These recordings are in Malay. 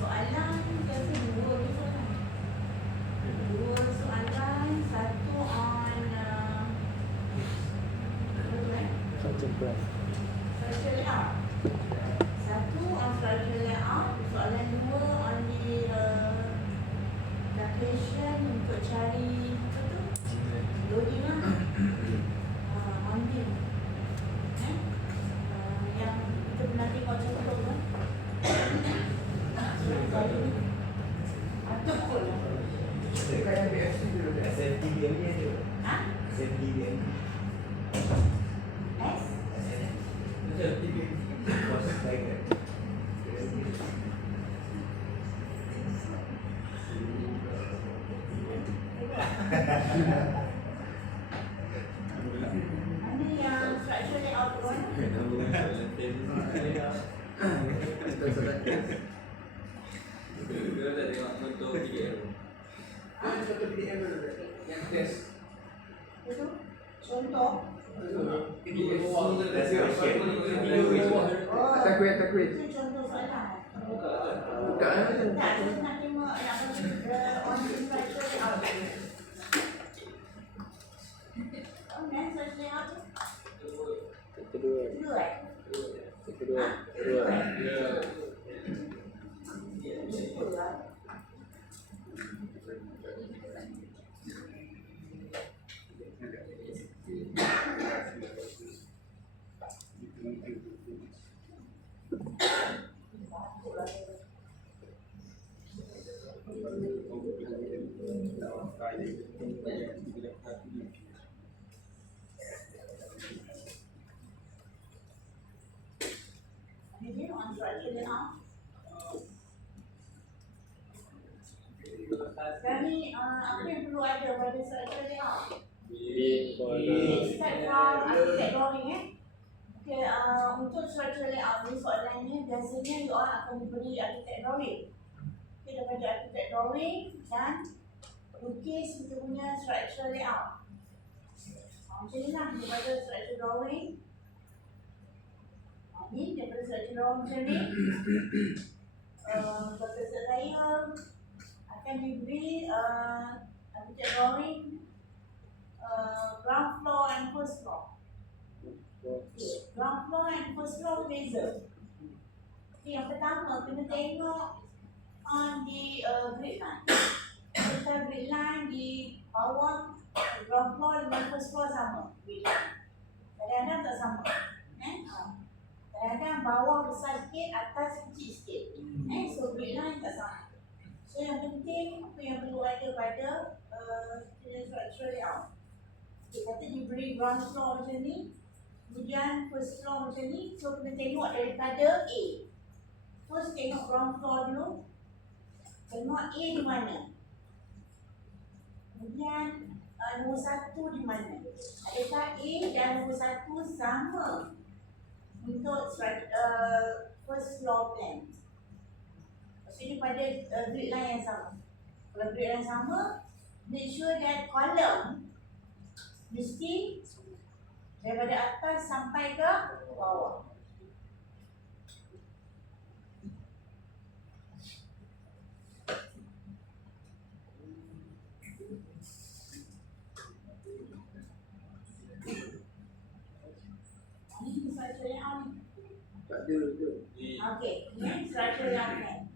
Soalan biasa dua soalan. Dua soalan, satu on structure layout. Satu on structure layout, soalan dua on the calculation untuk cari apa tu? Loading lah. On the yang kita pernah tengok contoh kan? Ataupun Dekat yang BFC dulu dah. SFT BME ada. ha? SFT BME. S? SFT BME. Proses lain. Mana yang structure layout tu kan? Kita tak tengok contoh PDM. Contoh PDM dulu dah. Yang test. Itu contoh. Takwid. Itu contoh soalan. Bukan tu. Tak, saya nak tengok nak on structure layout. On structure layout tu? Kedua. Dua eh? Kedua. Dua eh? Lupa lah. Jadi on structure layout. Sekarang ni apa yang perlu ada pada structure layout? Start from architect drawing Okay, untuk structure layout ni soalannya biasanya you all akan diberi architect drawing. Okay, daripada architect drawing dan lukis kita punya structure layout. Macam ni lah daripada structure drawing. Ni daripada structure drawing macam ni. Profesor saya akan diberi architect drawing ground floor and first floor. Okay, ground floor and first floor beza. Okay, yang pertama kena tengok on the grid line. Kita grid line di bawah ground floor dengan first floor sama grid line. Kadang-kadang tak sama. Kadang-kadang bawah besar sikit, atas kecil sikit. So grid line tak sama. So yang penting apa yang perlu ada pada structure layout. Okay, kata diberi ground floor macam ni, kemudian first floor macam ni, so kena tengok daripada A. First tengok ground floor dulu, tengok A di mana. Kemudian nombor 1 di mana. Adakah A dan nombor 1 sama untuk first floor plan. Maksudnya pada grid line yang sama. Kalau grid line sama, make sure that column mesti daripada atas sampai ke bawah. Ini structure layout ni. Tak ada tu. Okey, ini structure layout plan.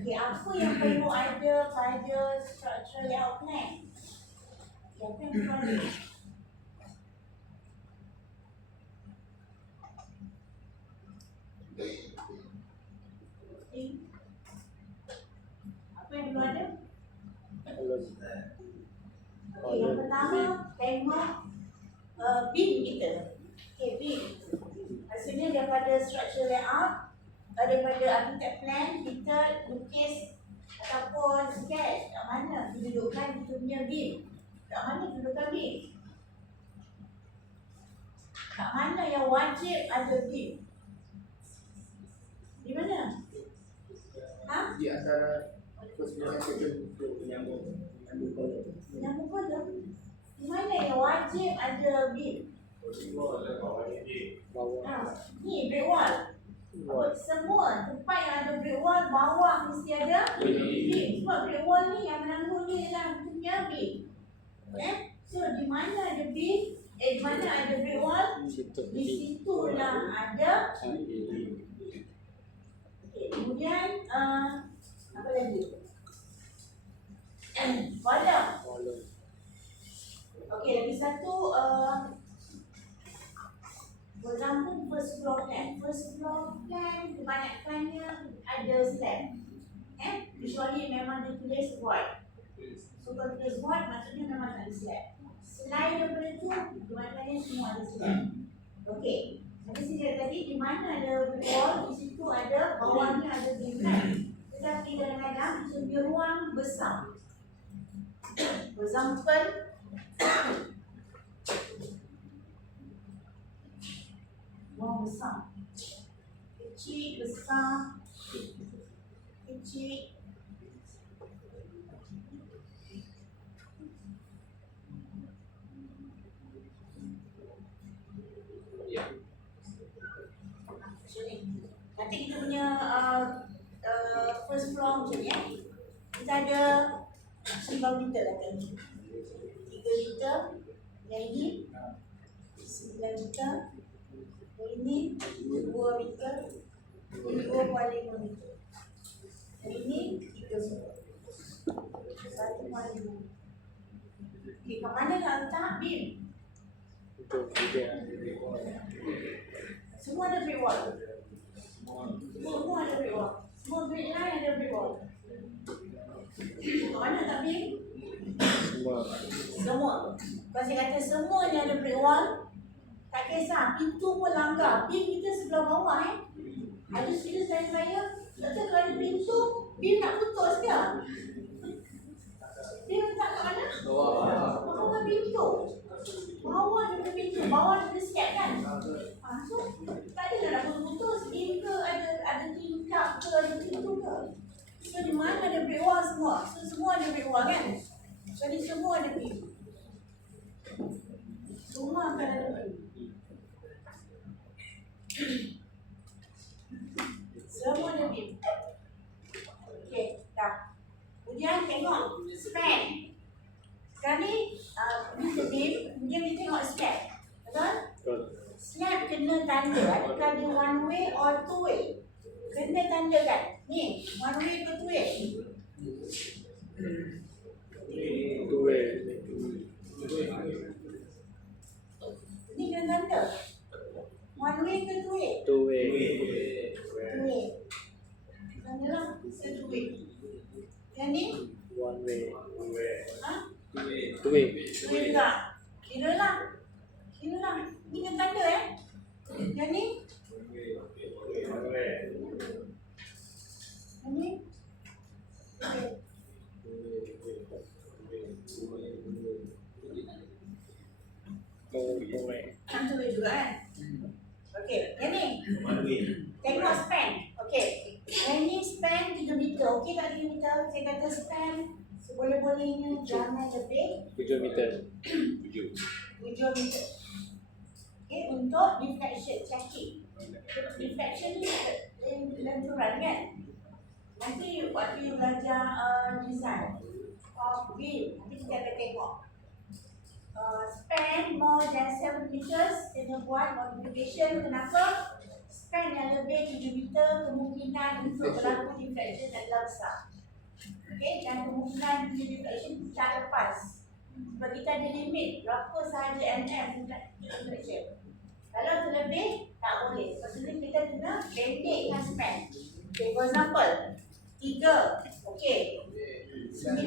Okey, apa yang perlu ada pada structure layout plan? Apa yang perlu ada? Apa yang perlu ada? Okay, yang pertama, tengok bin kita. Okay, bin. Maksudnya daripada structure layout, daripada architect plan, kita lukis ataupun sketch kat mana kedudukan kita punya bin. Kat mana kedudukan bin? Kat mana yang wajib ada bin? Di mana? Ha? Di antara first floor and second floor menyambung column. Yang muka tu? Di mana yang wajib ada bin? Bawah ni. Bawah. Ni brick wall. Wall. Semua tempat yang ada brick wall, bawah mesti ada beam. Sebab brick wall ni yang menanggung ni adalah punya beam. So di mana ada beam, di mana ada brick wall, Situ. di situlah ada. Kemudian apa lagi? Column. Column. Okey, lagi satu for example first floor plan. First floor plan kebanyakannya ada slab. Kecuali memang dia tulis void. So kalau tulis void maksudnya memang tak ada slab. Selain daripada tu, kebanyakannya semua ada slab. Okey. Jadi saya tadi di mana ada wall, di situ ada, bawahnya ada beam. Tetapi kadang-kadang kita punya ruang besar. For example, ruang besar, kecil, besar, kecil. Nanti kita punya first floor macam ni kita ada 9 meter lah kan. 3 meter. Yang ini 9 meter. Yang ini 2 meter. 2,5 meter. Yang ini 3 meter. 1,5. Okey, kat mana nak letak beam? Untuk juga. Semua ada brick wall. Semua ada brick wall. Semua brick line ada brick wall. Kat mana tak beam? Semua. Semua. Kalau saya kata semuanya ada brick wall, tak kisah, pintu pun langgar. Beam kita sebelah bawah Ada student saya, doktor kalau ada pintu, beam nak putus ke? Beam letak kat mana? Bawah pintu. Bawah ada pintu, bawah ada skep kan? So, tak adalah nak putus-putus. Beam ke, ada tingkap ke, ada pintu ke? So, di mana ada brick wall semua? So, semua ada brick wall kan? Jadi semua ada beam. Semua akan ada beam. Semua ada beam. Okey, dah. Kemudian tengok span. Sekarang ni ni beam, kemudian kita tengok slab. Betul? Betul. Slab kena tanda. Adakah dia one way or two way? Kena tanda kan? Ni, one way ke two way? Two way. Ni kena tanda. One way ke two way? Two way. Two way. Tanda lah, saya two way. Yang ni? One way. Ha? Two way. Two way juga. Kira lah. Kira lah. Ni kena tanda Yang ni? Yang ni? Okay. Two way. Two way juga kan? Okey, yang ni? Tengok span. Okey. Yang ni span 3 meter. Okey tak 3 meter? Saya kata span seboleh-bolehnya jangan lebih 7 meter. 7 meter. Okey, untuk deflection checking. Deflection ni lenturan kan? Nanti waktu you belajar design of beam, nanti kita akan tengok span more than 7 meters, kena buat modification. Kenapa? Span yang lebih 7 meter kemungkinan untuk berlaku deflection adalah besar. Okay, dan kemungkinan deflection tak lepas. Sebab kita ada limit berapa sahaja mm deflection. Kalau terlebih, tak boleh. Maksudnya kita kena pendekkan span. Okay, for example 3, okay 9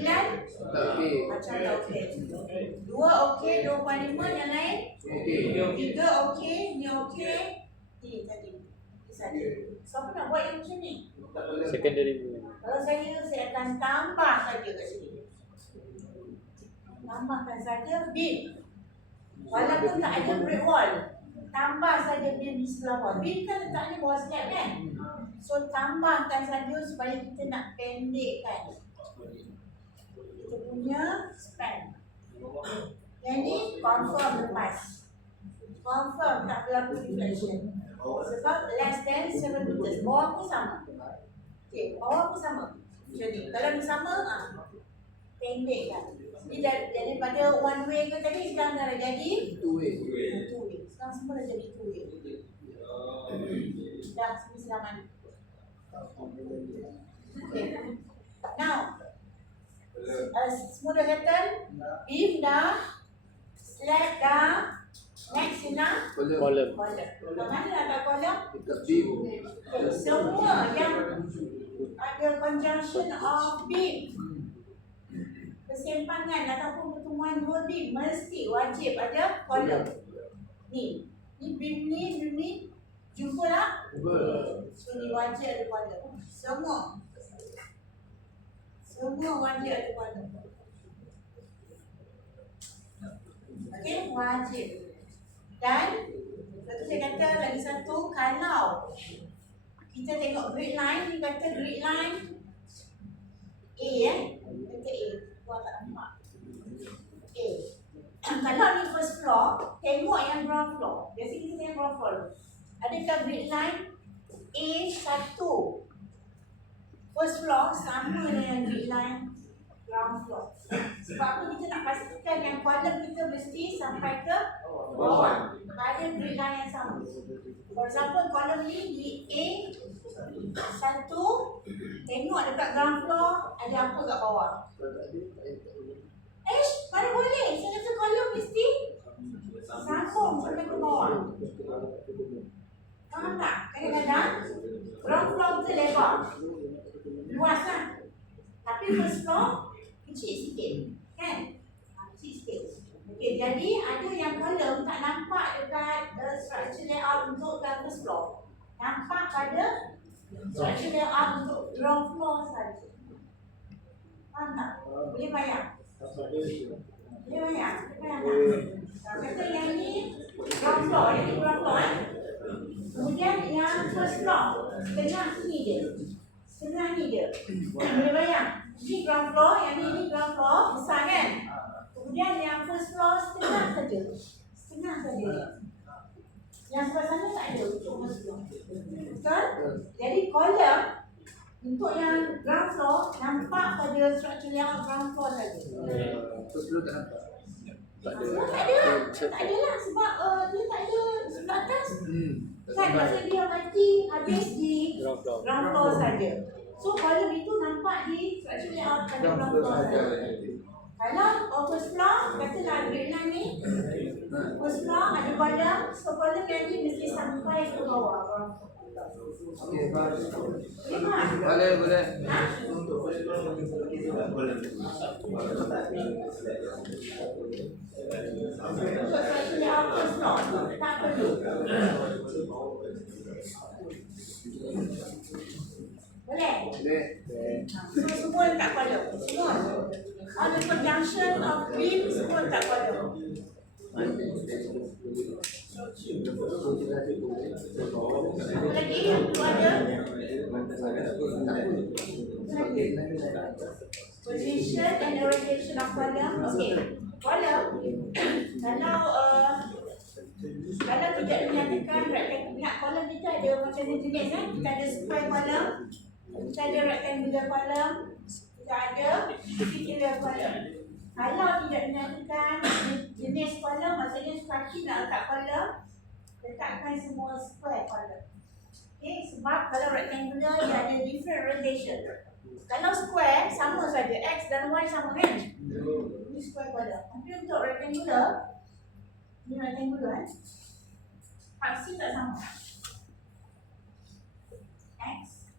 macam tak okay. 2 okay, 2,5 yang lain 3 okay, ni okay. Ni tadi saja. So apa nak buat yang macam ni? Secondary beam. Kalau saya akan tambah saja kat sini. Tambahkan saja beam. Walaupun tak ada brick wall, tambah saja beam di sebelah wall. Beam kan letaknya bawah slab kan? So tambahkan saja supaya kita nak pendekkan kita punya span. Yang ni confirm lepas. confirm tak berlaku reflection. Sebab less than 7 meters. Bawah pun sama. Okay, bawah pun sama. Jadi kalau dia sama, pendek kan. Jadi pada one way ke tadi sekarang dah jadi Two way. two way. Sekarang semua dah jadi two way. Dah semua selamat. Okay. Now, semua dah settle. Beam dah, slab dah, next dah. Column. Kat mana letak kolom? Dekat beam. Okay, semua yang ada conjunction of beam, persimpangan ataupun pertemuan dua beam mesti wajib ada kolom. Ni beam ni jumpa tak? So ni wajib ada kolom. Semua wajib ada kolom. Okey, wajib. Dan lepas tu saya kata lagi satu, kalau kita tengok grid line, ni kata grid line A kata A, gua tak nampak A. Kalau ni first floor, tengok yang ground floor. Biasa kita tengok ground floor. Adakah grid line A1 first floor sama dengan grid line ground floor? Sebab apa kita nak pastikan yang kolom kita mesti sampai ke bawah, ada grid line yang sama. For example, kolom ni di A1, tengok dekat ground floor ada apa kat bawah. Mana boleh? Saya kata kolom mesti sambung sampai ke bawah. Faham tak? Kadang-kadang ground floor tu lebar, luas lah. Tapi first floor kecil sikit, kan? Kecil sikit. Okay, jadi ada yang kolom tak nampak dekat structure layout untuk first floor. Nampak pada structure layout untuk ground floor saja. Faham tak? Boleh bayang? Boleh bayang? Bayang tak? Kata yang ni ground floor, yang ni ground floor Kemudian yang first floor, setengah ni dia. Setengah ni dia. Boleh bayang? Ni ground floor, yang ni ground floor, besar kan? Kemudian yang first floor setengah saja. Setengah saja. Yang sebelah sana tak ada untuk first floor. Betul? Jadi kolom untuk yang ground floor nampak pada structure layout ground floor saja. First floor tak nampak. Tak ada. Tak ada. Tak ada lah sebab dia tak ada sebelah atas. Kan maksud dia mati habis di ground floor saja. So kolom itu nampak di structure layout pada ground floor saja. Kalau first floor, katalah grid line ni, first floor ada kolom, so kolom yang ni mesti sampai ke bawah. Okey, bagus. Boleh tak? Boleh. So structure layout first floor, tak perlu. Boleh? Boleh. So semua letak kolom, semua. On the conjunction of beam, semua letak kolom. Apa lagi yang tu ada? Position and orientation of column. Okay, column. Kalau tidak dinyatakan rectangular column, kita ada macam jenis kan? Kita ada square column, kita ada rectangular column, kita ada circular column. Kalau tidak dinyatakan jenis kolom, maksudnya kaki nak letak kolom, letakkan semua square column. Okay, sebab kalau rectangular dia ada different rotation. Kalau square sama saja, x dan y sama kan? Ini square column. Tapi untuk rectangular, ini rectangular kan? Aksi tak sama. X,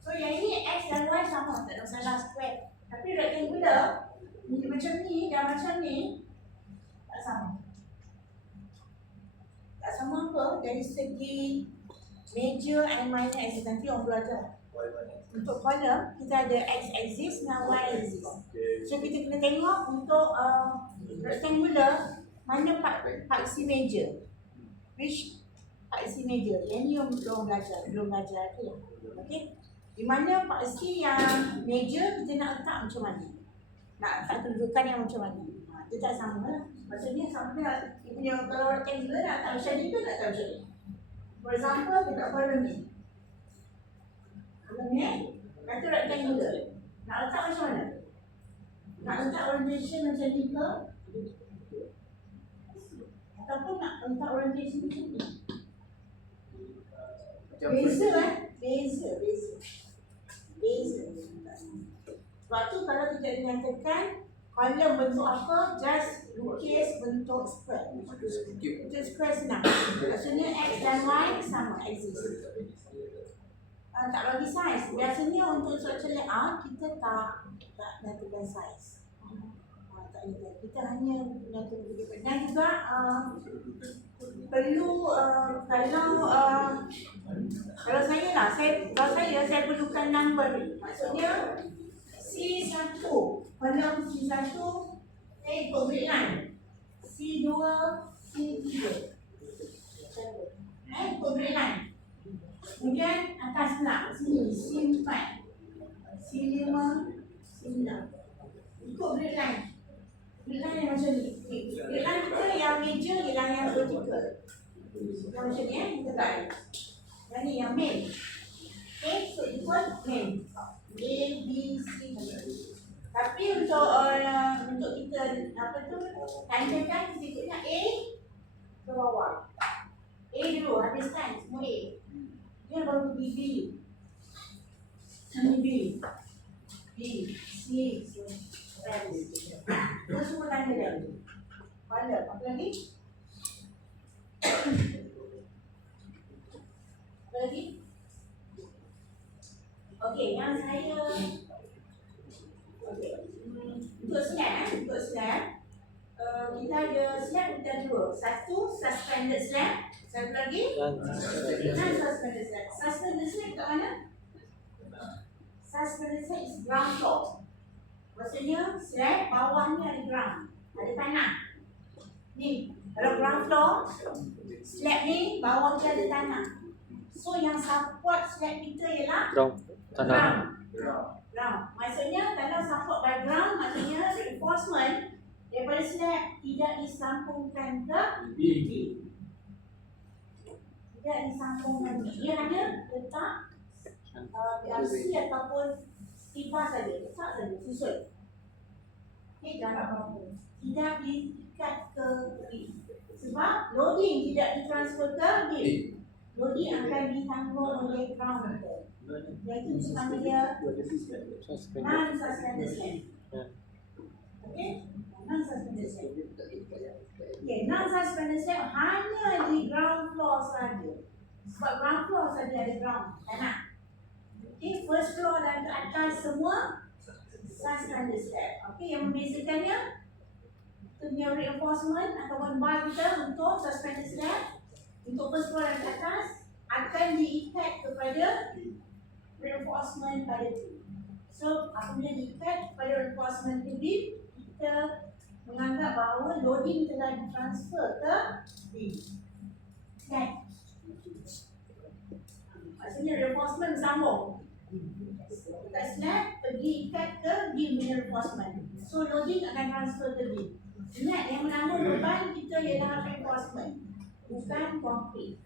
so yang ini x dan y sama, tak ada masalah square. Tapi rectangular ni macam ni dan macam ni tak sama. Tak sama apa? Dari segi major and minor axis, nanti orang belajar. Untuk kolom kita ada x axis dan y axis. So kita kena tengok untuk rectangular mana paksi major, which paksi major. Yang ni yang belum belajar tu lah. Okay. Di mana paksi yang major kita nak letak macam mana? nak kedudukan yang macam mana. Dia tak sama lah. Maksudnya sama lah. Dia punya kalau rectangular nak tak macam ni ke nak tak macam ni. For example, kita tak boleh ni. Kalau ni, kata rectangular. Nak letak macam mana? Nak letak orientation macam ni ke? Ataupun nak letak orientation macam ni? Beza kan? Beza. Sebab tu kalau kita dinyatakan kolom bentuk apa, just lukis bentuk square. Bentuk square senang. Maksudnya X dan Y sama exist. Tak bagi saiz. Biasanya untuk structure layout kita tak nyatakan saiz. Tak nyatakan. Kita hanya nyatakan begitu. Dan juga perlu kalau saya perlukan number ni. Maksudnya C1 kolom C1 ikut grid line. C2 C3 ikut grid line. Kemudian atas pula sini C4 C5 C6 ikut grid line. Grid line yang macam ni. Grid line kita yang major ialah yang vertical. Yang macam ni kita tak ada. Yang ni yang main. Okay, so ikut main. A, B, C. Tapi untuk kita apa tu tanjakan kita ikutnya A ke bawah. A dulu habiskan semua A. Dia baru B. Ini B, C, kita semua tanda dia. Pada apa lagi? Apa lagi? Okey, yang saya untuk slab kita ada slab kita ada dua. Satu suspended slab, satu lagi non-suspended slab. Suspended slab kat mana? Suspended slab is ground floor. Maksudnya slab bawah ni ada ground, ada tanah. Ni kalau ground floor, slab ni bawah dia ada tanah. So yang support slab kita ialah tanah. Ground. Maksudnya kalau support by ground, maksudnya reinforcement daripada slab tidak disambungkan ke B. Tidak disambungkan B. Dia hanya letak BRC ataupun stipa saja. Letak saja, susun. Okay, jangan apa-apa. Tidak diikat ke B. Sebab loading tidak ditransfer ke B. Loading akan ditanggung oleh ground. Iaitu nama dia non-suspended slab. Okay? Non-suspended slab. Okay, non-suspended slab hanya di ground floor saja. Sebab ground floor saja ada ground, tanah. Okay, first floor dan ke atas semua suspended slab. Okay, yang membezakannya itu punya reinforcement ataupun bar kita untuk suspended slab untuk first floor dan ke atas akan diikat kepada reinforcement pada B. So, apabila diikat kepada reinforcement ke B, kita menganggap bahawa loading telah ditransfer ke B. Okay. Maksudnya reinforcement bersambung. Dekat slab, pergi ikat ke B punya reinforcement. So, loading akan transfer ke B. Ingat, yang menambah beban kita ialah reinforcement, bukan konkret.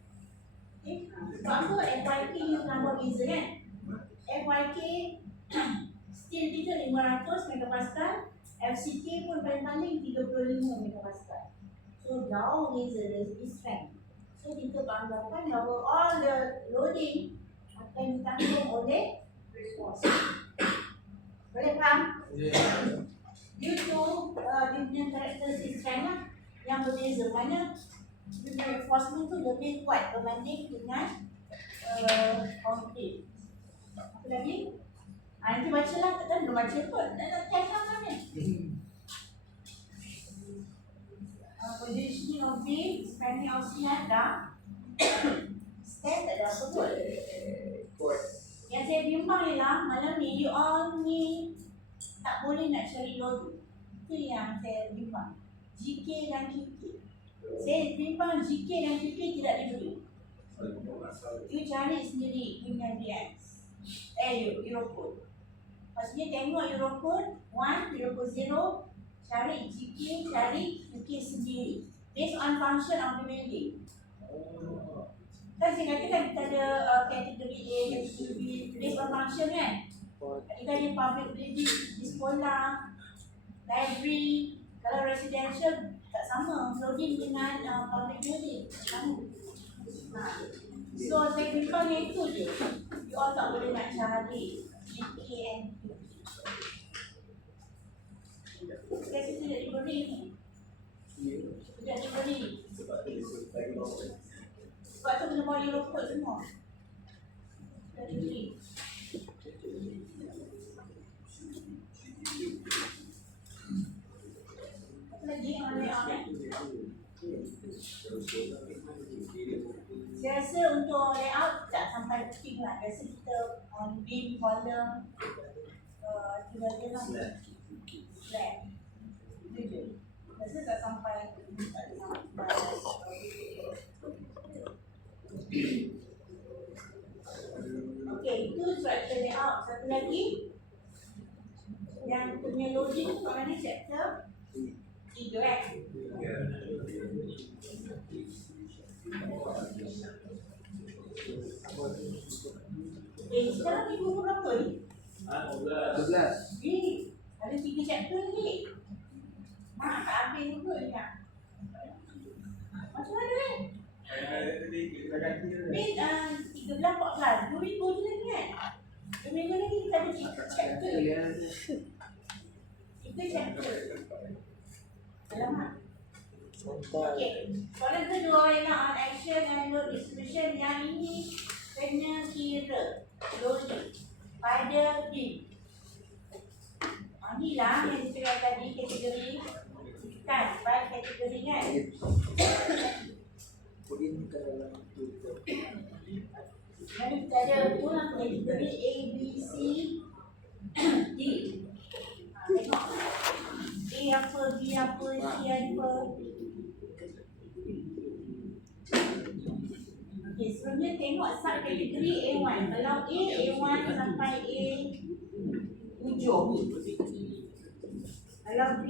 Okay. Sebab apa FYK ni menambah beza kan? FYK steel kita 500 megapascal, FCK pun paling-paling 35 megapascal. So jauh beza dari strength. So kita banggakan bahawa all the loading akan ditanggung oleh reinforcement. Boleh faham? Due to dia punya karakteristik strength lah yang berbeza. Mana reinforcement tu lebih kuat berbanding dengan konkret. Apa lagi? Nanti baca lah, kita belum baca pun. Nak test lah ni. Positioning of beam, spanning of slab dah. Step tak ada apa pun. Yang saya bimbang ialah malam ni you all ni tak boleh nak cari loading. Itu yang saya bimbang. GK dan QK. Saya bimbang GK dan QK tidak diberi. You cari sendiri dengan DX. Eurocode. Maksudnya tengok Eurocode 1, Eurocode 0, cari GK, cari UK sendiri based on function of the building. Kan saya katakan kita ada kategori A, kategori B based on function kan. Kita ada public building di sekolah, library. Kalau residential tak sama, loading dengan public building sama. So technicalnya itu je. You all tak boleh nak cari GK and UK. Saya tidak diberi ni. Tidak diberi. Sebab tu kena bawa Eurocode semua. Tidak diberi. Apa lagi yang ada yang ada? Saya rasa untuk layout tak sampai penting lah. Biasa kita beam, column, tiga dia lah. Slab. Itu je. Rasa tak sampai Okey, itu structure layout. Satu lagi yang punya loading kat mana chapter 3 kan? Sekarang minggu berapa ni? 12. Ada 3 chapter lagi. Mak tak habis juga ni nak. Macam mana kan? Ni 13, 14, 2 minggu je lagi kan? 2 minggu lagi kita ada 3 chapter. 3 chapter. Alamak. Okey, soalan kedua ialah on action and load distribution. Yang ini kena kira loading pada beam. Inilah yang saya tadi kategori kan, baik kategori kan. Jadi kita ada ulang kategori A, B, C, D. Tengok A apa, B apa, C apa. Okay, sebelumnya tengok sub kategori A1. Kalau A1 sampai A7. Kalau B,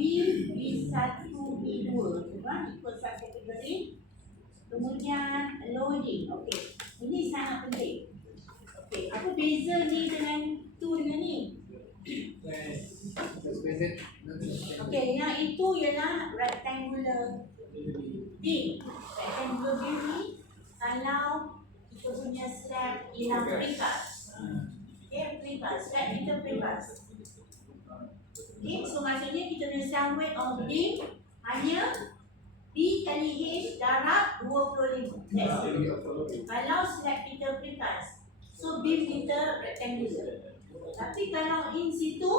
B1, B2. Semua ikut sub kategori. Kemudian loading. Okey, ini sangat penting. Okey, apa beza ni dengan tu dengan ni? Okey, yang itu ialah rectangular beam. Rectangular beam ni kalau kita punya slab ialah precast. Okey, precast. Slab kita precast. Okey, so maksudnya kita punya cell weight of beam hanya B kali H darab 25. Kalau slab kita precast, so beam kita rectangular. Tapi kalau in situ,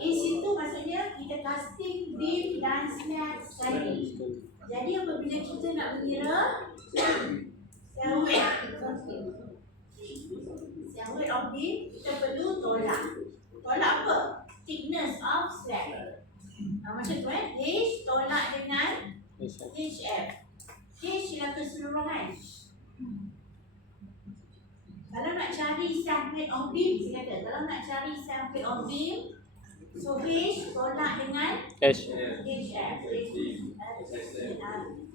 in situ maksudnya kita casting beam dan slab sekali. Jadi apabila kita nak mengira cell weight of beam, kita perlu tolak. Tolak apa? Thickness of slab. Macam tu H tolak dengan HF. H ialah keseluruhan. Kalau nak cari cell weight of beam, saya kata kalau nak cari cell weight of beam, so H tolak dengan HF.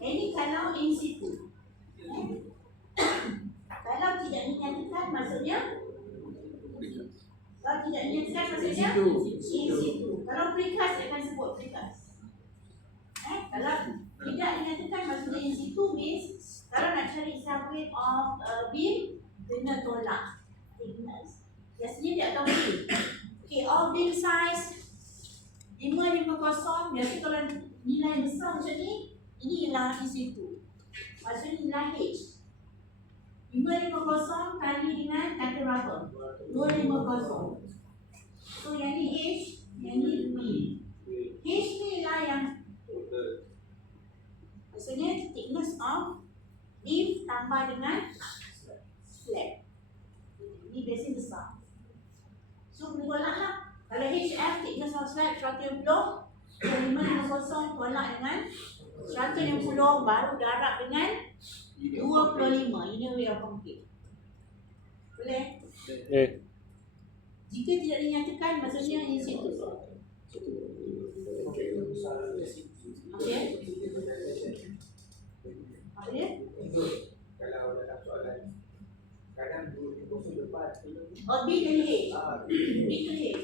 Ini kalau in situ. Kalau tidak dinyatakan maksudnya kalau tidak dinyatakan maksudnya in situ. Kalau precast dia akan sebut precast. Kalau tidak dinyatakan maksudnya in situ means kalau nak cari cell weight of beam kena tolak thickness. Biasanya dia akan beri. Okay, all beam size 550. Biasa kalau nilai besar macam ni, ini ialah in situ. Maksudnya nilai H 550 kali dengan kata berapa? 250. So yang ni H, yang ni B. H ni ialah yang maksudnya thickness of beam tambah dengan slab. Ini biasa besar. So boleh tolak lah. Kalau HF thickness of slab 150, 550 tolak dengan 160 baru darab dengan 25. Ini way of complete. Boleh? Jika tidak dinyatakan, maksudnya in situ. Okey. Apa dia? Kalau dalam soalan kadang guru kosong depan. Oh, B kali H. B kali H.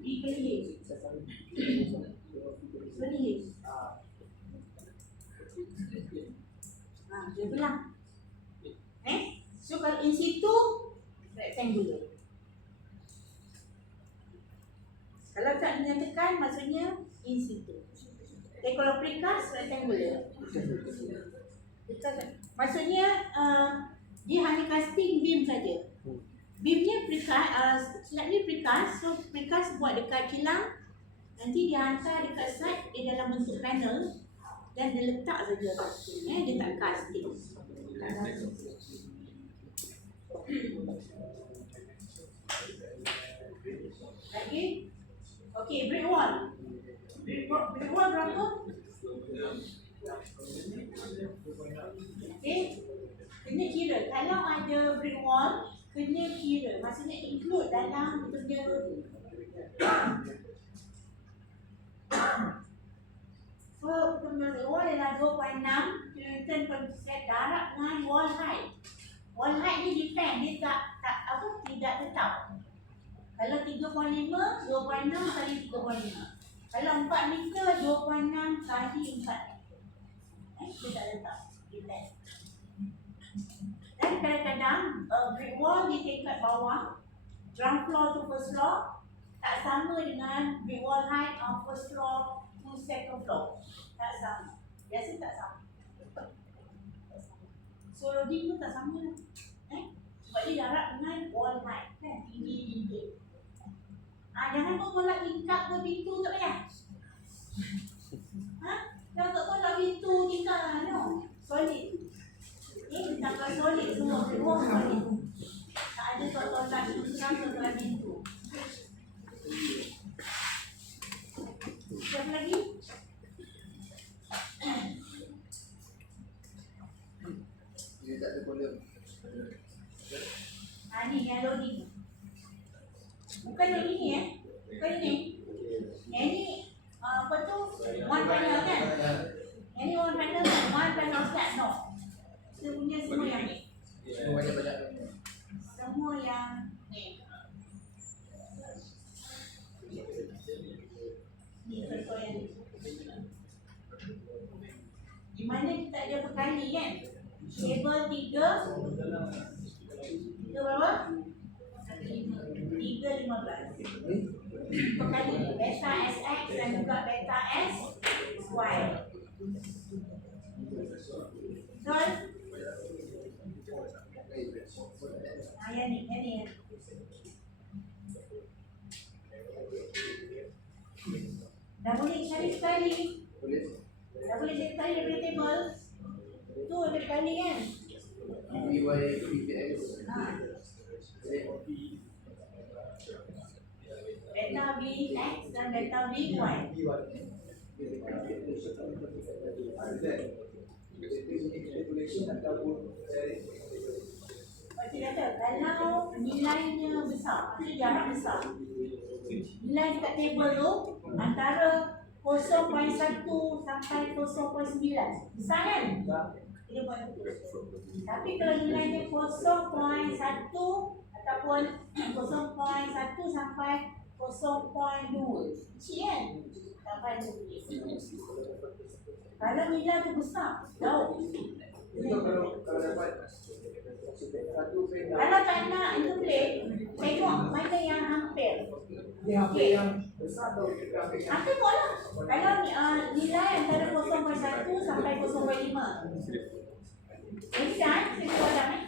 B kali H. Kali H. Dia belah. So kalau in situ rectangular. Kalau tak dinyatakan, maksudnya in situ. Kalau precast rectangular. Maksudnya dia hanya casting beam saja. Beamnya precast, slightly precast. So precast buat dekat kilang, nanti dia hantar dekat site, dia dalam bentuk panel dan dia letak saja. Dia tak casting. Lagi? Okey, brick wall. Brick wall berapa? Okey. Kena kira. Kalau ada brick wall, kena kira. Maksudnya include dalam betul-betul so, betul-betul wall ialah 2.6 Newton per set darab dengan wall height. Wall height ni depend, dia tidak tetap. Kalau 3.5, 2.6 kali 3.5. Kalau 4 meter, 2.6 kali 4 meter. Dia tak tetap, depend. Dan kadang-kadang brick wall di tingkat bawah, ground floor to first floor, tak sama dengan brick wall height of first floor to second floor. Tak sama. Biasa tak sama. So loading pun tak sama lah. Sebab dia darab dengan wall height kan, tinggi dinding. Jangan kau tolak tingkap ke pintu tak payah. Jangan kau tolak pintu tingkap no. Solid. Ditambah solid semua, wall solid. Tak ada kau tolak tolak pintu. Siapa lagi? Dia tak ada kolom. Ni yang loading. Bukan yang ini bukan ini. Yang ini apa tu? One panel kan? Yang ini one panel kan? One panel flat no. Semuanya semua yang ni. Semua banyak. Semua yang ni. Ni contoh yang ni. Di mana kita ada perkali kan? Table 3 berapa? 3.15 perkali beta SX dan juga beta SY. Betul? Yang ni dah boleh cari sekali. Dah boleh cari sekali daripada table. Tu ada sekali kan? Beta VX dan beta VY. Macam kata, kalau nilainya besar, itu jarak besar. Nilai dekat table tu antara 0.1 sampai 0.9. Besar kan? Dia buat itu. Tapi kalau nilainya 0.1 ataupun 0.1 sampai 0.2, kecil kan? Sampai tu. Kalau nilai tu besar, jauh. Kalau dapat satu pen. Kalau tak nak itu boleh tengok mana yang hampir. Okey. Yang besar atau hampir? Hampir boleh. Kalau nilai antara 0.1 sampai 0.5. Ini kan, saya buat dah ni.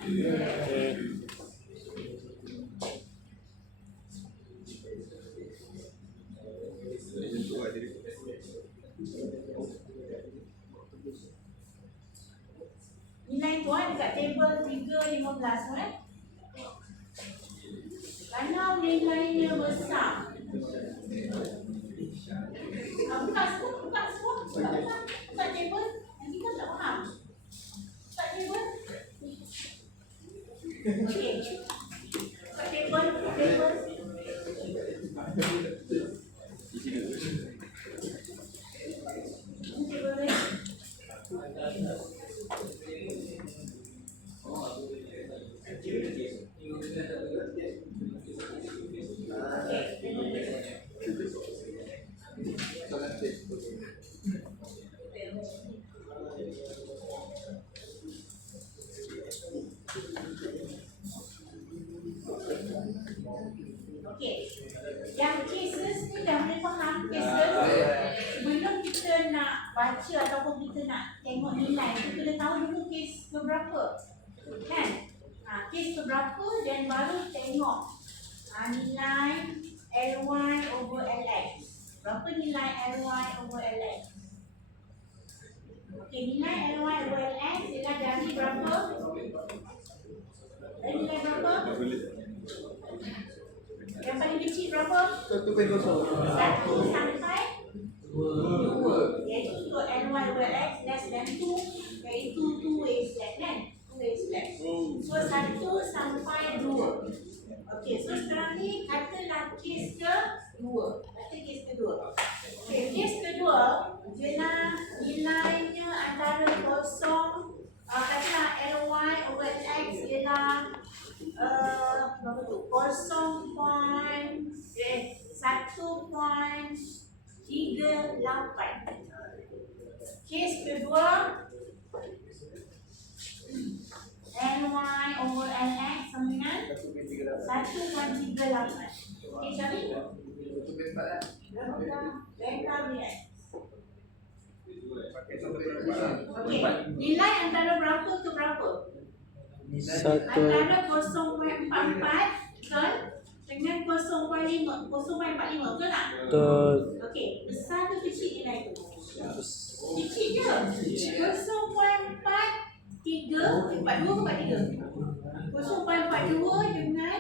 Nilai tuan dekat table 3.15 kan? Kalau nilainya besar, buka table, yang kita tak faham. Buka table. Okey. baca ataupun kita nak tengok nilai tu kena tahu dulu kes keberapa, kan? Kes keberapa dan baru tengok nilai Ly over Lx. Berapa nilai Ly over Lx? Okey, nilai Ly over Lx ialah dari berapa? Dari nilai berapa? Yang paling kecil berapa? 1.0. 1 sampai 2. Iaitu untuk Ly over X less than 2, iaitu 2 is less, kan? 2 is less. So 1 sampai 2. Okey, so sekarang ni katalah kes kedua. Kata kes kedua. Okey, kes kedua ialah nilainya antara kosong, katalah Ly over X ialah berapa tu? 1.38. Kes kedua Ly over Lx sama dengan 1.38. Okey, cari beta Vx. Okey, nilai antara berapa ke berapa? Antara 0.44 betul dengan 0.5, 0.45 betul tak? Betul. Okey, besar ke kecil nilai tu? Kecil je. 0.42 ke 43? 0.42 dengan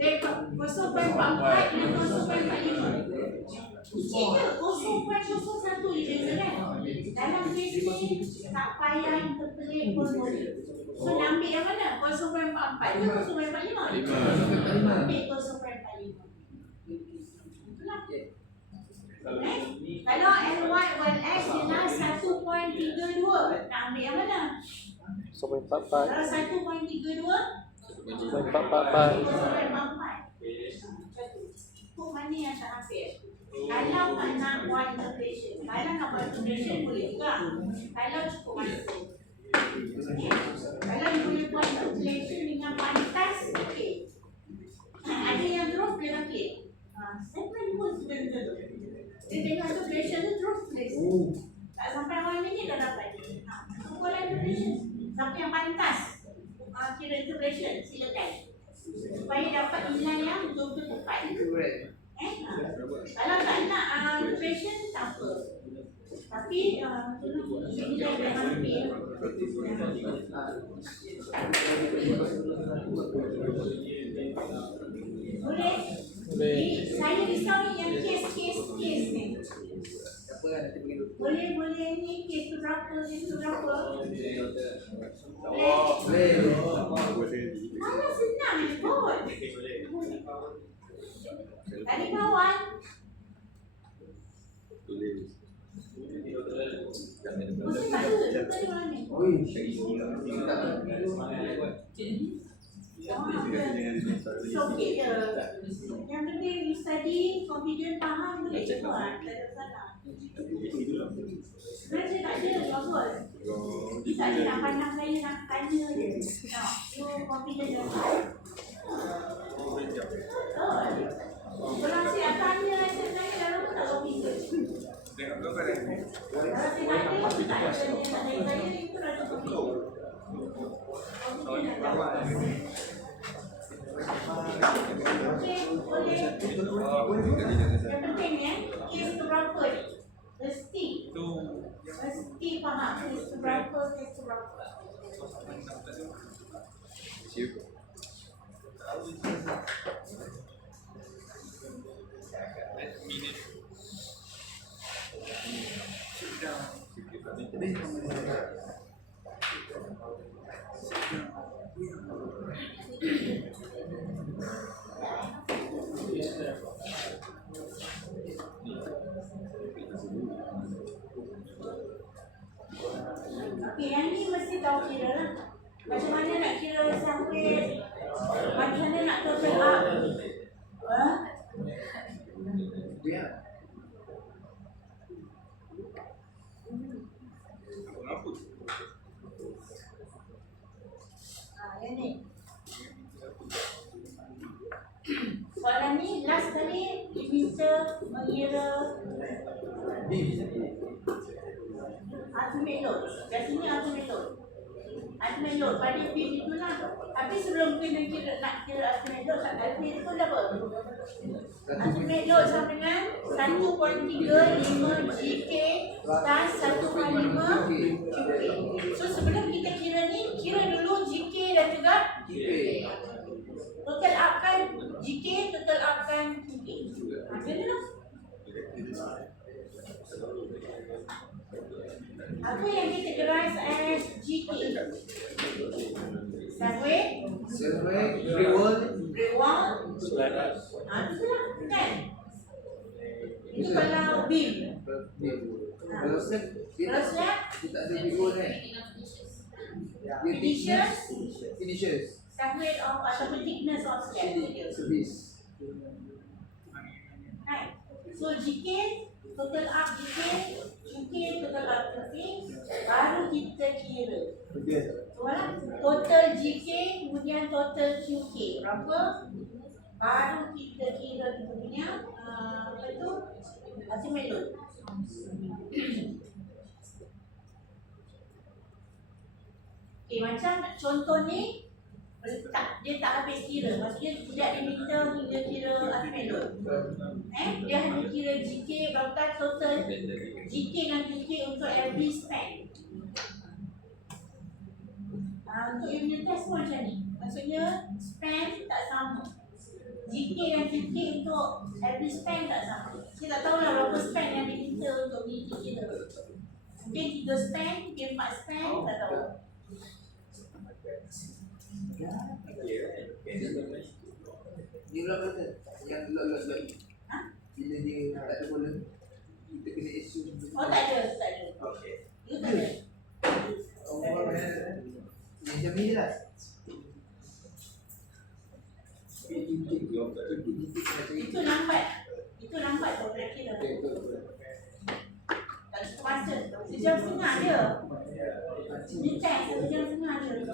0.44 dengan 0.45. Kecil je, 0.01 je beza kan? Dalam kes ni tak payah interpolate pun boleh. So nak ambil yang mana? 0.44 ke 0.45? Ambil 0.45. Itulah. Kalau Ly over X ialah 1.32, nak ambil yang mana? 1.44. Kalau 1.32, 1.44. 0.44. Cukup mana yang tak ambil? Kalau tak nak buat integration, kalau nak buat integration boleh juga. Kalau cukup masa. Kalau boleh buat integration dengan pantas, okey. Ada yang terus boleh ambil. Saya pernah buat sebenarnya tu. Dia tengok integration tu terus tulis. Tak sampai awal minit dah dapat. Buat integration sampai yang pantas. Kira integration, silakan. Supaya dapat nilai yang betul-betul tepat. Kalau tak nak integration, tak apa. Tapi nilai yang ambil. Boleh? Boleh. Saya risau ni yang kes ni. Boleh ni kes tu berapa, kes tu berapa? Boleh? Mana senang ni kot. Tadi kawan. Mesti tak ada, tadi mana ni? Okey je. Yang penting you study, confident, faham, boleh je buat. Tak ada masalah. Sebenarnya tak ada, bagus. Dia tak ada nak pandang saya, nak tanya je. No, you confident je. Betul. Kalau saya tanya, saya tanya dalam pun tak confident. Kalau saya tanya, tak ada saya itu rasa confident. Okey, boleh. Yang penting ya, kes berapa ni? Mesti faham kes berapa, kes berapa. Okey, yang ni mesti tahu kira lah. Macam mana nak kira sampai, macam mana nak total up. Yang ni. Soalan ni last kali diminta mengira ultimate load pada beam itulah. Tapi sebelum nak kira ultimate load, ultimate load apa? Ultimate load sama dengan 1.35 GK dan 1.5 QK. So sebelum kita kira ni, kira dulu GK dan juga total upkan GK, total upkan QK. Macam ni lah. Apa yang categorized as GK? Subway, Reward, Brewall, Slack. itulah kan? Itu kalau beam. kalau set Kalau slab, kita ada reward kan? Finishers, subway of ataupun thickness of slab. service. Right. So GK, total up GK, QK, total up QK, baru kita kira. Total GK, kemudian total QK. Berapa? Baru kita kira kita punya apa tu? Ultimate load. Okay, macam contoh ni dia tak habis kira. Maksudnya tidak diminta hingga kira ultimate load. Dia hanya kira GK berapa total GK dan QK untuk every span. Untuk unit test pun macam ni. Maksudnya span tak sama. GK dan QK untuk every span tak sama. Saya tak tahulah berapa span yang diminta untuk kira. Mungkin 3 span, mungkin 4 span, tak tahu. Dia lah kata yang lot. Ha? Bila dia tak ada bola, kita kena assume. Oh tak ada. Okay. Itu tak ada. Yang macam ni je lah. Itu lambat. Itu lambat tu kira. Tak cukup masa. Sejam setengah je. Ni test sejam setengah je.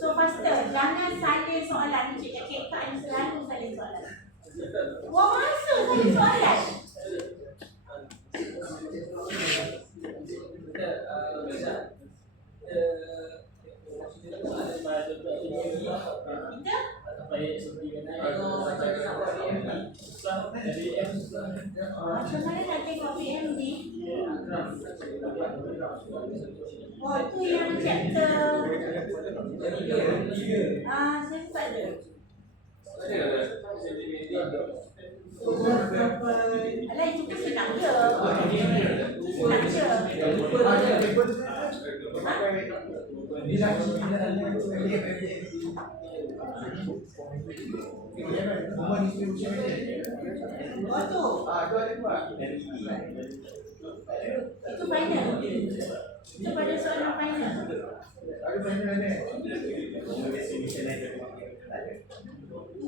So faster. Jangan salin soalan. Ni cik Kak ni selalu salin soalan. Buang masa salin soalan. Kita? Macam mana nak tengok PMD? Oh, tu yang chapter saya tak ada. Alah, itu pun senang je. Senang je. Oh tu. Itu final. Itu pada soalan final.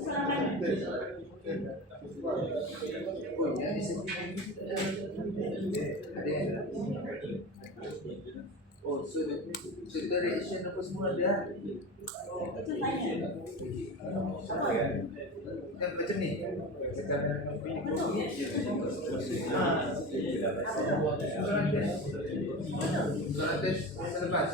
Soalan final. Oh, yang di sini ada yang oh, so the reaction apa semua ada. Itu final. Apa? Kan macam ni. Soalan test selepas.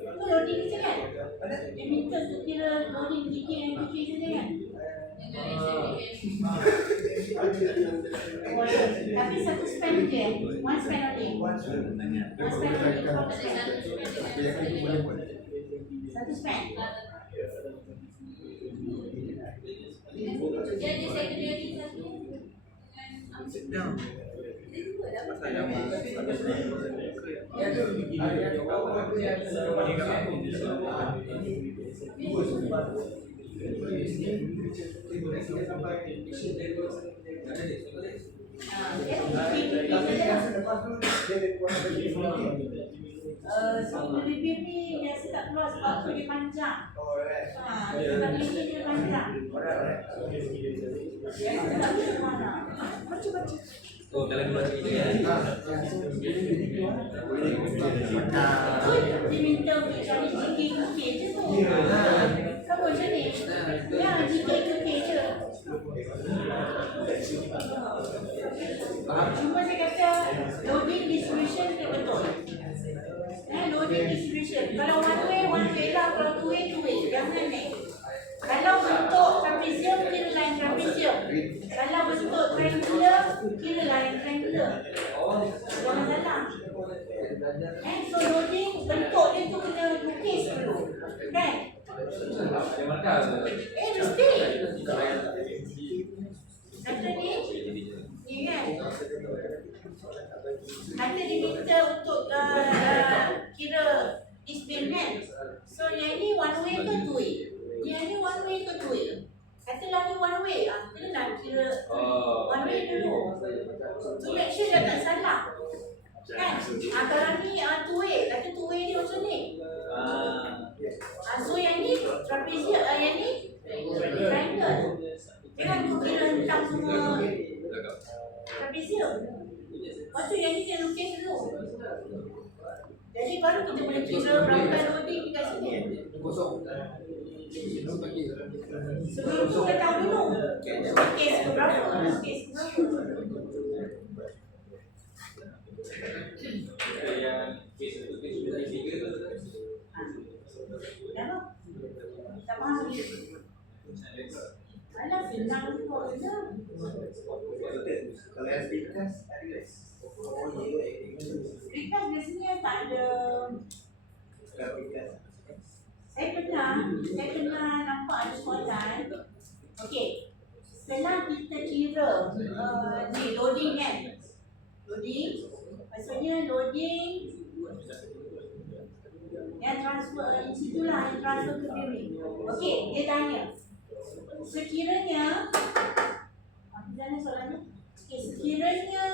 Itu loading je kan? Dia minta untuk kira loading GK dan QK je kan? Tapi satu span je. One span only. One span only. Satu span. Jadi secondary satu. Down. Sebelum review ni biasa tak keluar sebab tu dia panjang. Sebab dia panjang. Biasa tak keluar mana. Baca. Oh, kalau dua kita kan? Tu dia minta untuk cari GK je tu. Sama macam ni. Ya, GK je. Cuma saya kata loading distribution dia betul. Loading distribution. Kalau one way lah. Kalau two way. Jangan ni. Kalau bentuk trapezium, kira line trapezium. Kalau bentuk triangular, kira line triangular. Jangan salah. So loading bentuk dia tu kena lukis dulu. Kan? Mesti. Kata ni kan? Kata dia minta untuk kira displacement. So yang ni one way ke two way? Yang ni one way ke two way? Katalah ni one way. Kena lah kira one way dulu. To make sure dia tak salah. Kan? Kalau ni two way. Kata two way dia macam ni. So yang ni trapezium, yang ni triangle. Jangan tu kira tentang semua trapezium. Lepas tu yang ni dia lukis dulu. Jadi baru kita boleh kira berapa loading dekat sini. Sebelum tu kita tahu dulu kes ke berapa. Yang kes untuk kes sudah tiga tu. Kenapa? Tak faham. Alah, senang tu kau je. Kalau yang speakers, ada less. Because biasanya tak ada. Saya pernah nampak ada soalan. Okey, setelah kita kira ni loading kan. Loading, maksudnya loading yang transfer di situlah yang transfer ke sini. Okey, dia tanya. Sekiranya mana soalannya? Okey, sekiranya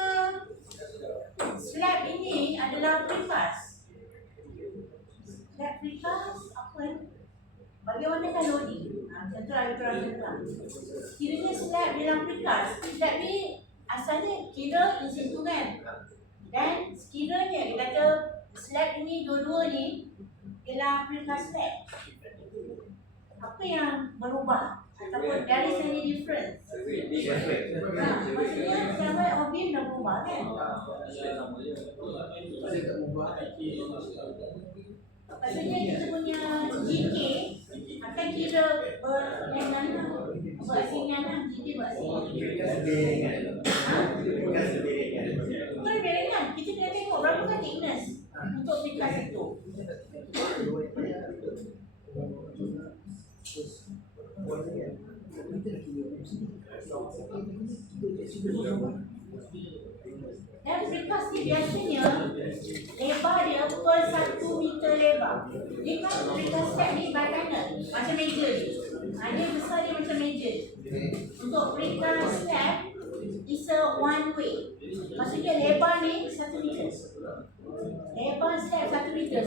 slab ini adalah precast. Slab precast apa ni? Bagaimanakah loading? Tentu ada peraturan. Kiranya slab dalam precast. Slab ni asalnya kira di situ kan. Dan sekiranya dia kata slab ini dua-dua ni ialah precast slab. Apa yang berubah? Ataupun dari sini difference. Maksudnya selama objek dah berubah kan? Maksudnya kita punya GK akan kira yang mana buat GK buat bukan lebih ringan. Kita kena tengok berapa kan thickness untuk precast itu. Dan precast ni biasanya lebar dia per 1 meter lebar. Dia kan precast set ni badangan macam meja ni. Dia besar dia macam meja. Untuk precast set is a one way. Maksudnya lebar ni 1 meter. Lebar slab 1 meter.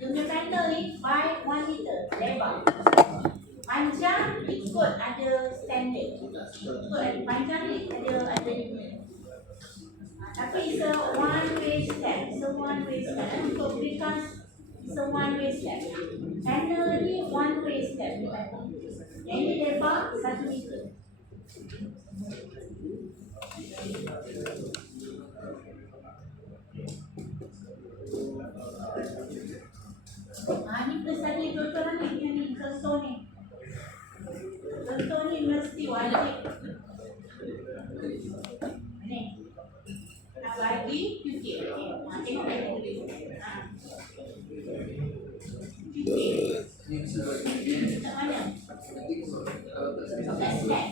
Dia punya panel ni by 1 meter lebar. Panjang ikut ada standard. Panjang ni ada dia punya. Tapi it's a one way slab. Untuk precast it's a one way slab. Panel ni one way slab. Yang ni lebar 1 meter. Ni tadi contoh ni contoh ni. Contoh ni mesti wajib. Ni. Nak bagi QK. Tengok ni. QK. Tak mana? Kat slab.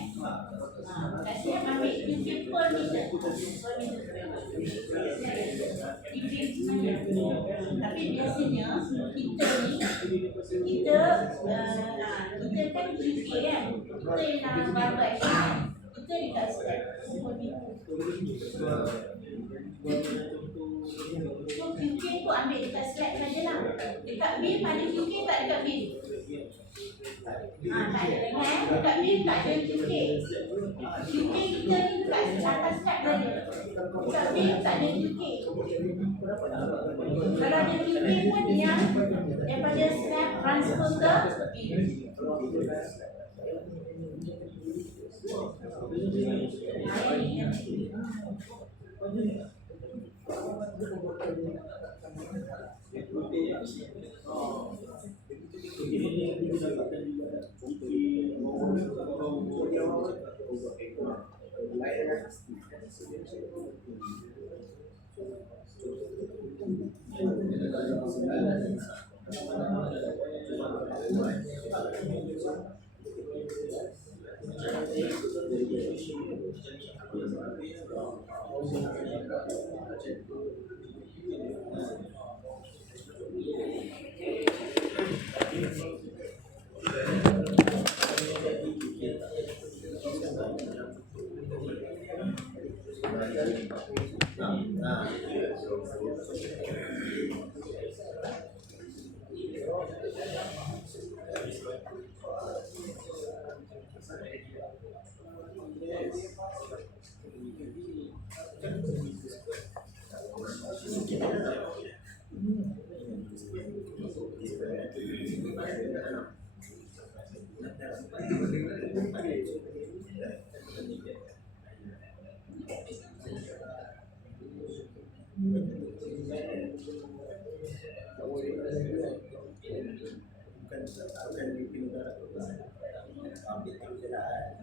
Kat slab ambil QK per meter. Tapi biasanya kita kan QK kan. Kita yang berapa action. Kita dekat slab. So QK tu ambil dekat slab sajalah. Dekat beam ada QK tak dekat beam? Tak ada kan? Dekat beam tak ada QK. QK kita ni dekat kat atas kat mana. Tapi tak ada UK. Kalau ada UK pun yang daripada snap transfer ke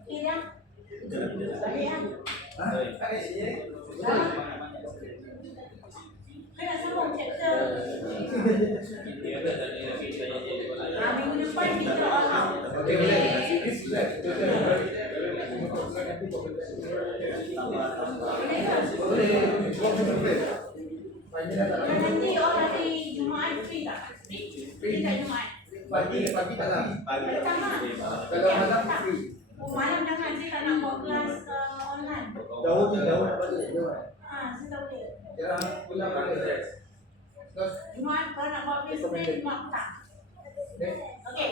okey dah. Balik ah. Kau nak sambung chapter. Minggu depan kita all out. Okay, boleh. Dan nanti orang hari Jumaat free tak? Free tak Jumaat? Pagi tak lah. Petang lah. Kalau malam free. Oh, malam jangan, saya tak nak buat kelas online. Jauh nak balik. Saya tak boleh. Jangan pulang balik. Jumaat kalau nak buat face to face Jumaat petang. Okey.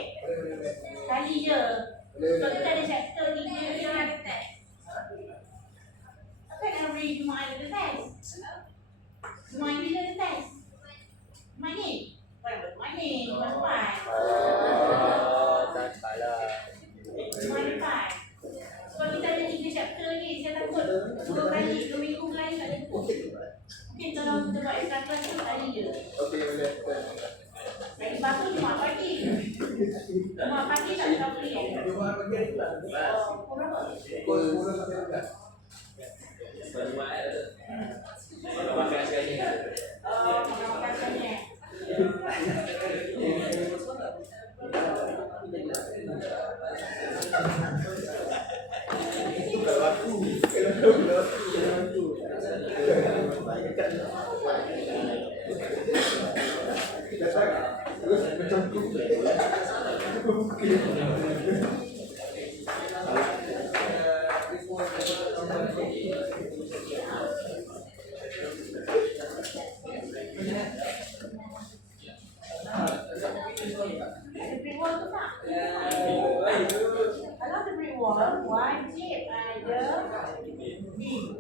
Kali je. Sebab kita ada chapter ni dia ada test. Apa yang nak beri Jumaat ada test? Jumaat ni ada test. Jumaat ni? Jumaat ni? Jumaat depan. Tak salah. Jumaat depan. Sebab kita ada 3 chapter ni, saya takut 2 kali, 2 minggu kali tak ada pun. Mungkin kalau kita buat extra class tu kali je. Okey, boleh. Lagi bagus Jumaat pagi. Jumaat pagi tak ada free kan? Jumaat pagi ada tak? Pukul berapa? Pukul 10 sampai 11. Kalau makan sekali kan? Makan sekali. Ada pre-wall tu tak? Kalau ada pre-wall, wajib ada link.